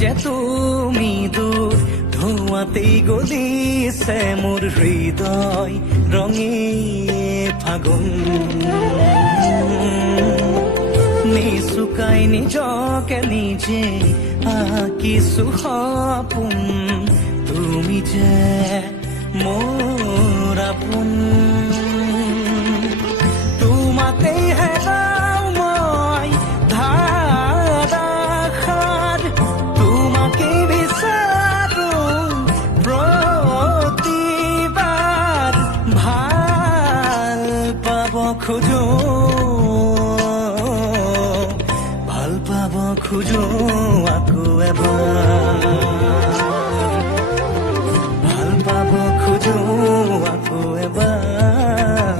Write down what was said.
যে তুমি দূৰ ধোঁৱাতেই গলিছে মোৰ হৃদয় ৰঙী ফাগুন নিচুকাই নিজকে নিজে আঁকিছো সপোন তুমি যে মোৰ আপোন তোমাতেই হেৰাও মই ধাৰাসাৰ তোমাকেই বিচাৰো প্ৰতিবাৰ ভাল পাব খোজো ভাল পাব খোজো আকৌ এবাৰ